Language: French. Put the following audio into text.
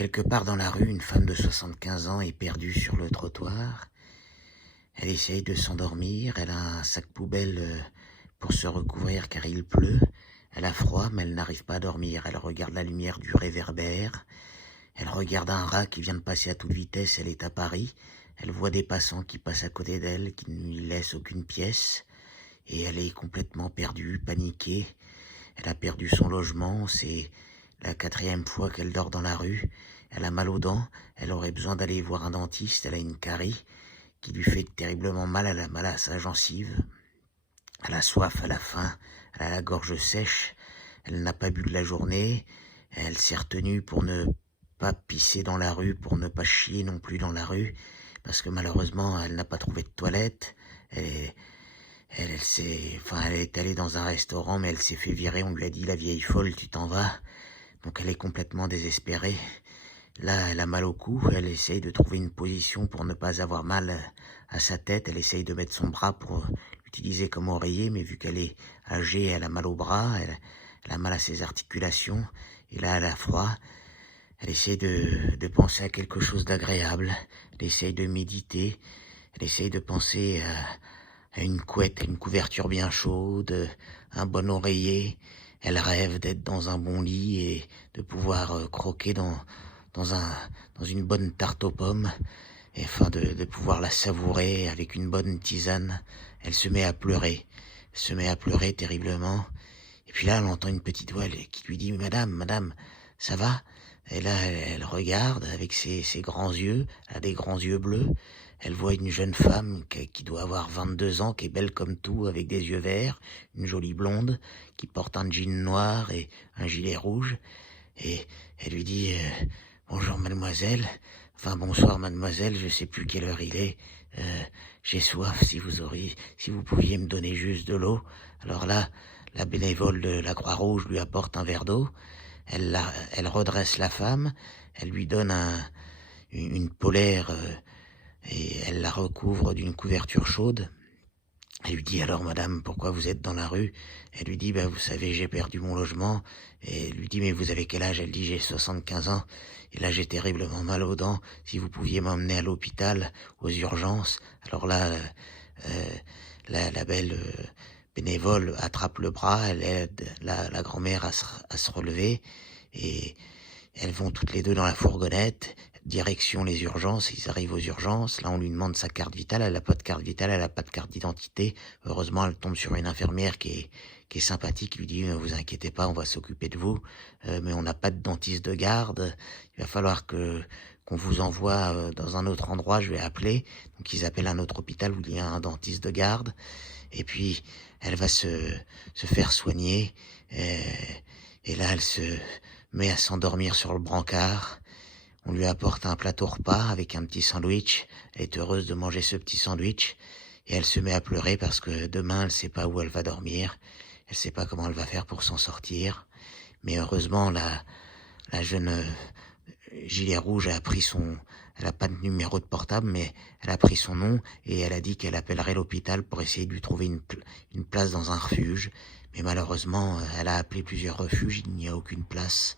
Quelque part dans la rue, une femme de 75 ans est perdue sur le trottoir. Elle essaye de s'endormir, elle a un sac poubelle pour se recouvrir car il pleut. Elle a froid mais elle n'arrive pas à dormir. Elle regarde la lumière du réverbère. Elle regarde un rat qui vient de passer à toute vitesse. Elle est à Paris. Elle voit des passants qui passent à côté d'elle, qui ne lui laissent aucune pièce. Et elle est complètement perdue, paniquée. Elle a perdu son logement, c'est la 4e fois qu'elle dort dans la rue. Elle a mal aux dents, elle aurait besoin d'aller voir un dentiste, elle a une carie qui lui fait terriblement mal, elle a mal à sa gencive. Elle a soif, elle a faim, elle a la gorge sèche, elle n'a pas bu de la journée, elle s'est retenue pour ne pas pisser dans la rue, pour ne pas chier non plus dans la rue, parce que malheureusement elle n'a pas trouvé de toilette. Elle est allée dans un restaurant, mais elle s'est fait virer. On lui a dit, la vieille folle, tu t'en vas. Donc elle est complètement désespérée. Là, elle a mal au cou. Elle essaye de trouver une position pour ne pas avoir mal à sa tête. Elle essaye de mettre son bras pour l'utiliser comme oreiller, mais vu qu'elle est âgée, elle a mal au bras. Elle a mal à ses articulations. Et là, elle a froid. Elle essaye de penser à quelque chose d'agréable. Elle essaye de méditer. Elle essaye de penser à une couette, à une couverture bien chaude, un bon oreiller. Elle rêve d'être dans un bon lit et de pouvoir croquer dans un, dans une bonne tarte aux pommes, et afin de pouvoir la savourer avec une bonne tisane. Elle se met à pleurer. Elle se met à pleurer terriblement. Et puis là, elle entend une petite voix qui lui dit, Madame, madame, ça va? Et là, elle regarde avec ses grands yeux, elle a des grands yeux bleus. Elle voit une jeune femme qui doit avoir 22 ans, qui est belle comme tout, avec des yeux verts, une jolie blonde, qui porte un jean noir et un gilet rouge. Et elle lui dit bonjour mademoiselle, enfin bonsoir mademoiselle, je sais plus quelle heure il est. J'ai soif, si vous pouviez me donner juste de l'eau. Alors là, la bénévole de la Croix-Rouge lui apporte un verre d'eau. Elle redresse la femme, elle lui donne une polaire et elle la recouvre d'une couverture chaude. Elle lui dit, alors madame, pourquoi vous êtes dans la rue? Elle lui dit, vous savez, j'ai perdu mon logement. Et elle lui dit, mais vous avez quel âge? Elle dit, j'ai 75 ans. Et là, j'ai terriblement mal aux dents. Si vous pouviez m'emmener à l'hôpital, aux urgences. Alors là, la belle bénévole attrape le bras, elle aide la grand-mère à se relever. Et elles vont toutes les deux dans la fourgonnette, direction les urgences. Ils arrivent aux urgences. Là, on lui demande sa carte vitale. Elle n'a pas de carte vitale, elle n'a pas de carte d'identité. Heureusement, elle tombe sur une infirmière qui est sympathique, qui lui dit, vous inquiétez pas, on va s'occuper de vous. Mais on n'a pas de dentiste de garde. Il va falloir qu'on vous envoie dans un autre endroit. Je vais appeler. Donc, ils appellent un autre hôpital où il y a un dentiste de garde. Et puis, elle va se faire soigner. Et là, elle se met à s'endormir sur le brancard. On lui apporte un plateau repas avec un petit sandwich. Elle est heureuse de manger ce petit sandwich. Et elle se met à pleurer parce que demain, elle sait pas où elle va dormir. Elle sait pas comment elle va faire pour s'en sortir. Mais heureusement, la jeune gilet rouge a pris elle a pas de numéro de portable, mais elle a pris son nom et elle a dit qu'elle appellerait l'hôpital pour essayer de lui trouver une place dans un refuge. Mais malheureusement, elle a appelé plusieurs refuges, il n'y a aucune place.